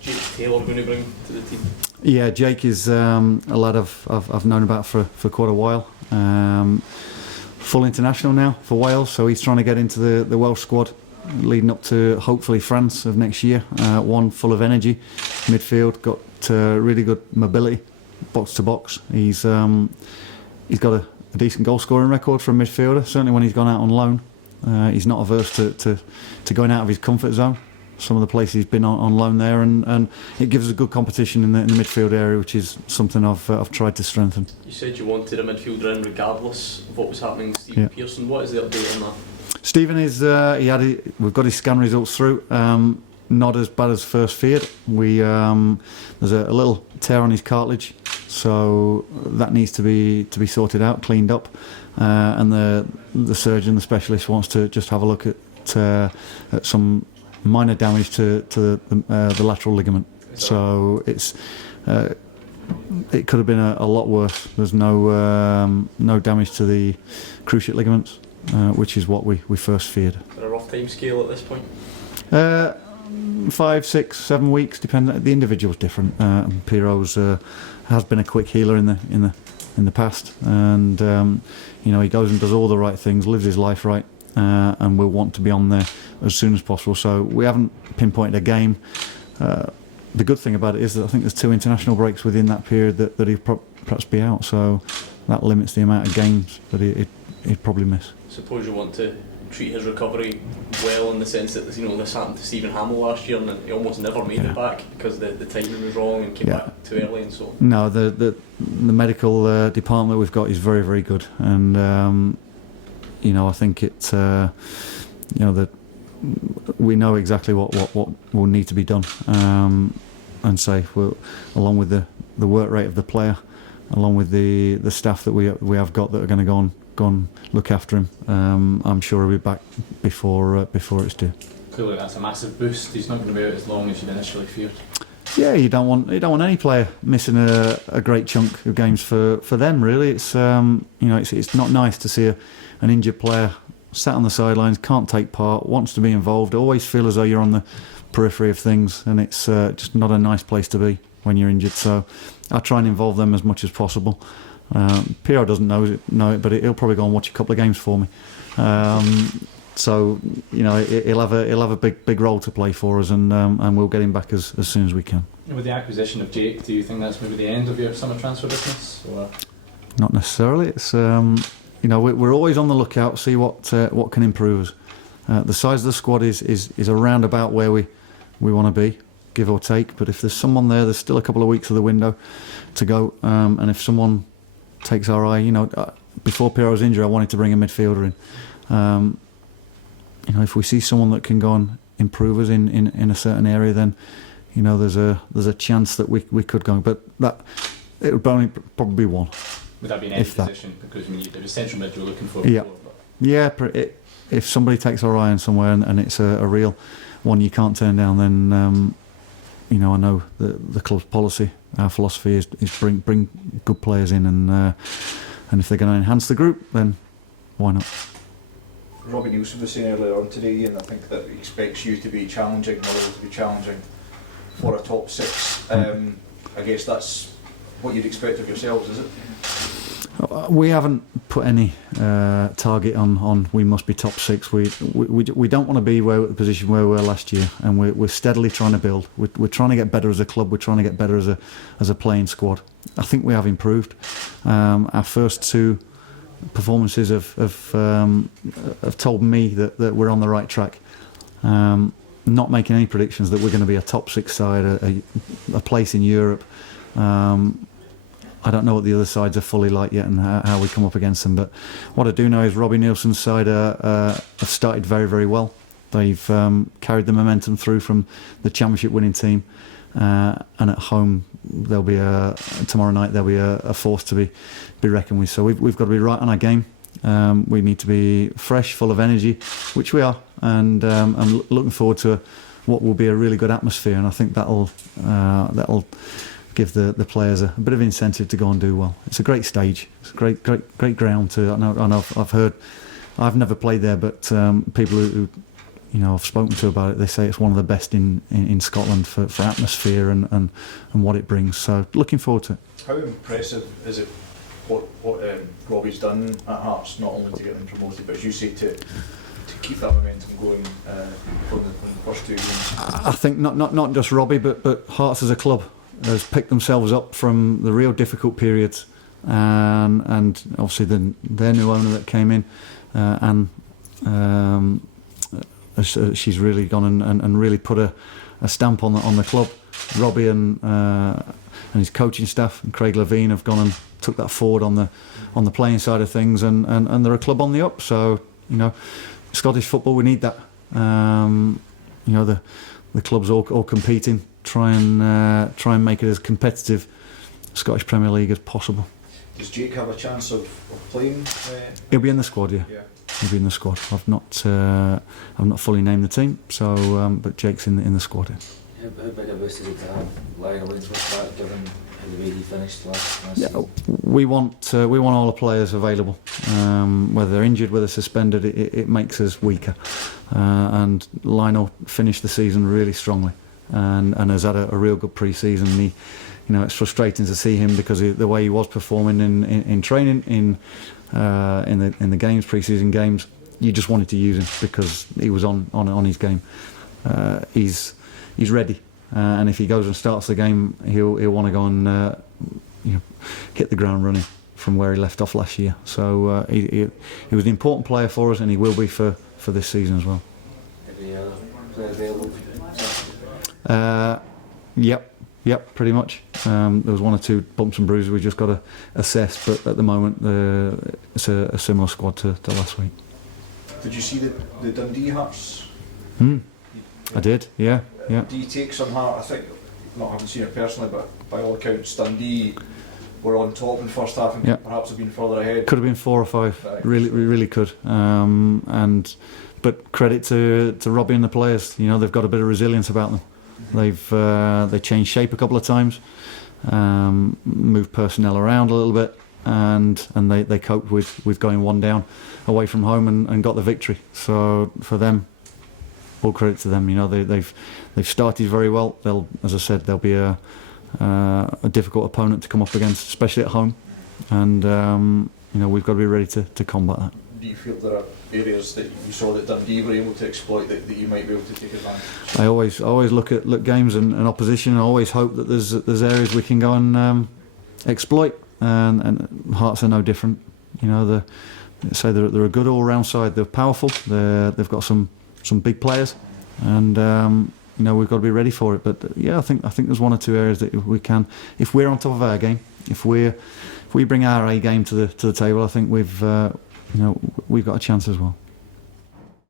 Jake Taylor going to bring to the team? Yeah, Jake is a lad I've known about for quite a while. Full international now for Wales, so he's trying to get into the Welsh squad leading up to hopefully France of next year. One full of energy, midfield, got really good mobility, box to box. He's got a decent goal scoring record for a midfielder. Certainly when he's gone out on loan, he's not averse to going out of his comfort zone. Some of the places he's been on loan there, and it gives us a good competition in the midfield area, which is something I've tried to strengthen. You said you wanted a midfielder in regardless of what was happening to Stephen Pearson. What is the update on that? Stephen is we've got his scan results through. Not as bad as first feared. There's a little tear on his cartilage, so that needs to be sorted out, cleaned up, and the surgeon, the specialist, wants to just have a look at some minor damage to the lateral ligament. So it could have been a lot worse. There's no damage to the cruciate ligaments, which is what we first feared. Is there a rough time scale at this point? 5, 6, 7 weeks, depending. The individual's different. Piro's has been a quick healer in the past, and he goes and does all the right things, lives his life right, and we'll want to be on there as soon as possible. So we haven't pinpointed a game. The good thing about it is that I think there's 2 international breaks within that period that he'll perhaps be out. So that limits the amount of games that he'd probably miss. Suppose you want to treat his recovery well, in the sense that this happened to Stephen Hamill last year, and he almost never made it back because the timing was wrong and came back too early and so on. No, the medical department we've got is very, very good, and I think it's that we know exactly what will need to be done, and say along with the work rate of the player, along with the staff that we have got that are going to go and look after him. I'm sure he'll be back before it's due. Clearly, that's a massive boost. He's not going to be out as long as you'd initially feared. Yeah, you don't want any player missing a great chunk of games for them. Really, it's it's not nice to see an injured player sat on the sidelines, can't take part, wants to be involved, always feel as though you're on the periphery of things, and it's just not a nice place to be when you're injured. So I try and involve them as much as possible. Piero doesn't know it, but he'll probably go and watch a couple of games for me. So he'll have a big role to play for us, and we'll get him back as soon as we can. With the acquisition of Jake, do you think that's maybe the end of your summer transfer business, or? Not necessarily. It's we're always on the lookout, see what can improve us. The size of the squad is around about where we want to be, give or take. But if there's someone there's still a couple of weeks of the window to go, and if someone takes our eye, before Piero's injury, I wanted to bring a midfielder in. If we see someone that can go and improve us in a certain area, then there's a chance that we could go. But that it would only probably be one. Would that be an end position? Because there was central mid you were looking for. Yeah, before, but. Yeah. If somebody takes our eye on somewhere and it's a real one you can't turn down, then I know the club's policy, our philosophy is bring good players in, and if they're going to enhance the group, then why not? Robbie Nielsen was saying earlier on today, and I think that he expects you to be challenging, Motherwell to be challenging for a top 6. I guess that's what you'd expect of yourselves, is it? We haven't put any target on we must be top 6. We don't want to be the position where we were last year, and we're steadily trying to build. We're trying to get better as a club. We're trying to get better as a playing squad. I think we have improved. Our first 2 performances have told me that we're on the right track. Not making any predictions that we're going to be a top 6 side, a place in Europe. I don't know what the other sides are fully like yet and how we come up against them, but what I do know is Robbie Nielsen's side have started very, very well. They've carried the momentum through from the championship winning team, and at home tomorrow night they'll be a force to be reckoned with. So we've got to be right on our game. We need to be fresh, full of energy, which we are, and I'm looking forward to what will be a really good atmosphere, and I think that'll give the players a bit of incentive to go and do well. It's a great stage. It's a great ground to. I know I've heard. I've never played there, but people who I've spoken to about it. They say it's one of the best in Scotland for atmosphere and what it brings. So looking forward to it. How impressive is it what Robbie's done at Hearts, not only to get them promoted, but as you say, to keep that momentum going from the first 2 games? I think not just Robbie, but Hearts as a club has picked themselves up from the real difficult periods, and obviously their new owner that came in, and she's really gone and really put a stamp on the club. Robbie and his coaching staff and Craig Levine have gone and took that forward on the playing side of things, and they're a club on the up. So Scottish football, we need that. The clubs all competing, try and make it as competitive Scottish Premier League as possible. Does Jake have a chance of playing? He'll be in the squad, yeah. He'll be in the squad. I've not fully named the team, so but Jake's in the squad. Yeah. How big a boost is it to have Lyle Wainsworth back, given the way he finished last season? We want all the players available, whether they're injured, whether suspended. It makes us weaker, and Lionel finished the season really strongly, and has had a real good pre-season. He, it's frustrating to see him because the way he was performing in training, in the games, pre-season games. You just wanted to use him because he was on his game. He's ready, and if he goes and starts the game, he'll want to go and hit the ground running from where he left off last year. So he was an important player for us, and he will be for this season as well. Any other player available? Yep, pretty much. There was 1 or 2 bumps and bruises we just got to assess, but at the moment it's a similar squad to last week. Did you see the Dundee Hearts? I did, yeah. Do you take some heart? I think, not having seen it personally, but by all accounts, Dundee were on top in the first half and perhaps have been further ahead. Could have been 4 or 5. Really could. But credit to Robbie and the players. They've got a bit of resilience about them. They changed shape a couple of times, moved personnel around a little bit, and they coped with going 1 down away from home and got the victory. So for them, all credit to them. They've started very well. As I said, they'll be a difficult opponent to come up against, especially at home. And we've got to be ready to combat that. Do you feel there are areas that you saw that Dundee were able to exploit that you might be able to take advantage? I always look at games and opposition. I always hope that there's areas we can go and exploit. And Hearts are no different. They're a good all-round side. They're powerful. They've got some big players, and we've got to be ready for it. But I think there's 1 or 2 areas that we can, if we're on top of our game, if we bring our A game to the table, I think we've got a chance as well.